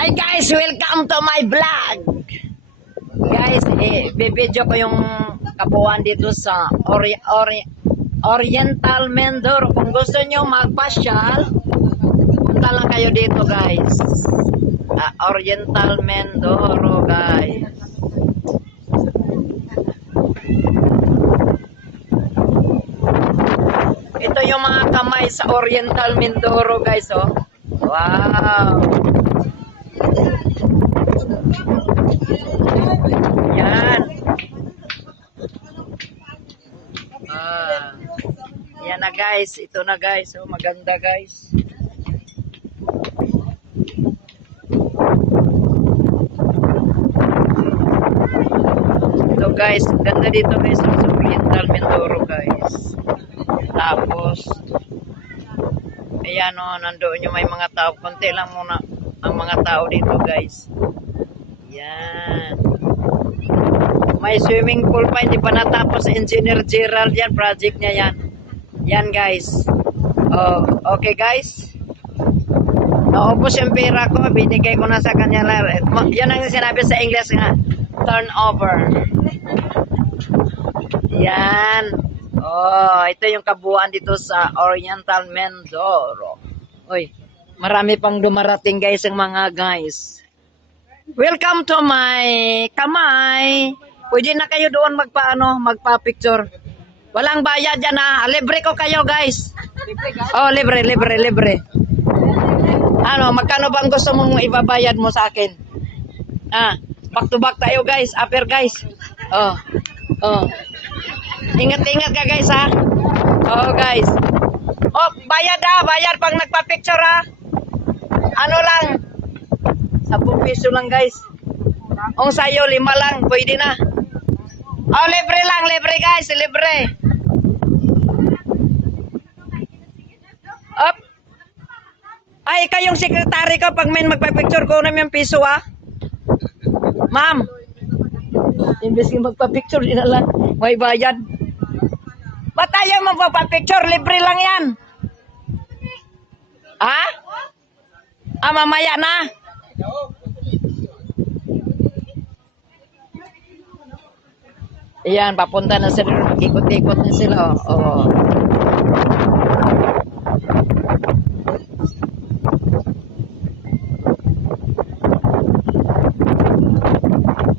Hi guys, welcome to my vlog. Guys, bibidyo ko yung kabuuan dito sa Oriental Mindoro. Kung gusto nyo magpasyal, punta lang kayo dito guys. Oriental Mindoro guys. Ito yung mga kamay sa Oriental Mindoro guys, oh. Wow. Yan. Yan na guys. Ito na guys. Oh, maganda guys. Ito guys. Ganda dito guys. Sa Oriental Mindoro guys. Tapos ayan o. Nandoon yung may mga tao. Konti lang muna ang mga tao dito guys. Yan. May swimming pool pa, hindi pa natapos Engineer Gerald yan, project niya yan. Yan guys. Oh, okay guys. Naubos yung pera ko, binigay ko na sa kanya. Yan ang sinabi sa English nga, turnover. Yan. Oh, ito yung kabuuan dito sa Oriental Mindoro. Uy, marami pang dumarating guys ang mga guys. Welcome to my kamay. Pwede na kayo doon magpa-picture. Walang bayad yan ha. Libre ko kayo guys. Oh, libre. Ano, magkano bang gusto mong ibabayad mo sa akin? Back to back tayo guys. Upper guys. Oh. Ingat-ingat ka guys ha. Oh guys. Oh, bayad ha. Bayad pag nagpa-picture ha. Ano lang. 10 piso lang guys. Kung sa'yo 5 lang, pwede na. Oh, libre lang, libre guys, libre. Up. Ay, kayong sekretary ko pag may magpa-picture ko na yung piso ah. Ma'am. Imbes yung magpa-picture din lang, may bayad. Ba't tayo magpa-picture? Libre lang yan. Ha? Mamaya na. Ayan, papunta na sila. Mag-ikot-ikot na sila. Oh.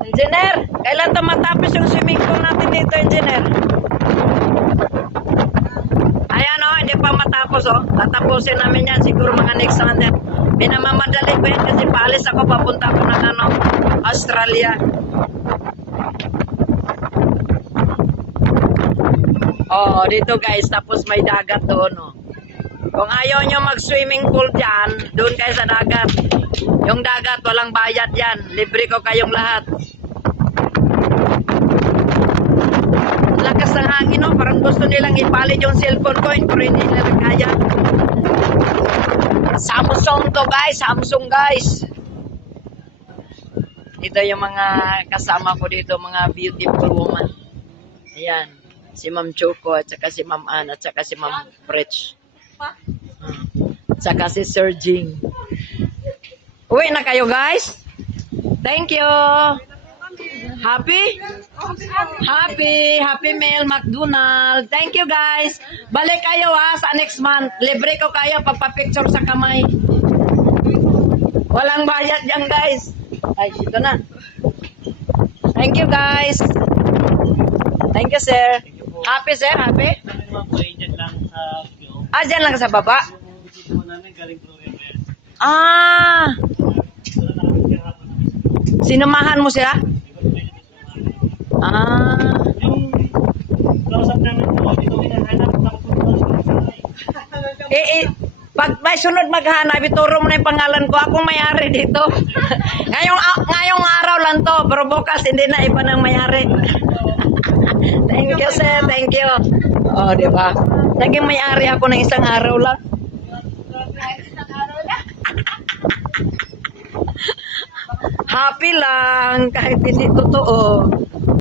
Engineer, kailan ito matapos yung swimming pool natin dito, engineer? Ayan o, hindi pa matapos o. Tatapusin namin yan siguro mga next month. Pinamamadali ko yan kasi paalis ako, papunta ko ng Australia. Oh, dito guys, tapos may dagat doon, oh. Kung ayaw nyo mag-swimming pool dyan, doon kayo sa dagat. Yung dagat, walang bayad yan. Libre ko kayong lahat. Lakas ng hangin, oh. Parang gusto nilang ipalit yung cellphone ko, pero hindi nila kaya. Samsung to guys, Samsung guys. Ito yung mga kasama ko dito, mga beautiful woman. Ayan. Si Ma'am Choco, at saka si Ma'am Ann, at saka si Ma'am Fretch. At saka si Sir Jing. Uwi na kayo guys. Thank you. Happy meal McDonald's. Thank you guys. Balik kayo ha sa next month. Libre ko kayo pagpa-picture sa kamay. Walang bayad yan guys. Ay, ito na. Thank you guys. Thank you sir. Happy sir, happy? Dyan lang sa baba? Sinamahan mo sila? Pag may sunod maghanap, ituro mo na yung pangalan ko. Akong may-ari dito. ngayong araw lang to, pero bukas hindi na iba ng may-ari. Thank you, sir. Thank you. Oh, di ba? Naging may-ari ako ng isang araw lang. Happy lang, kahit hindi totoo.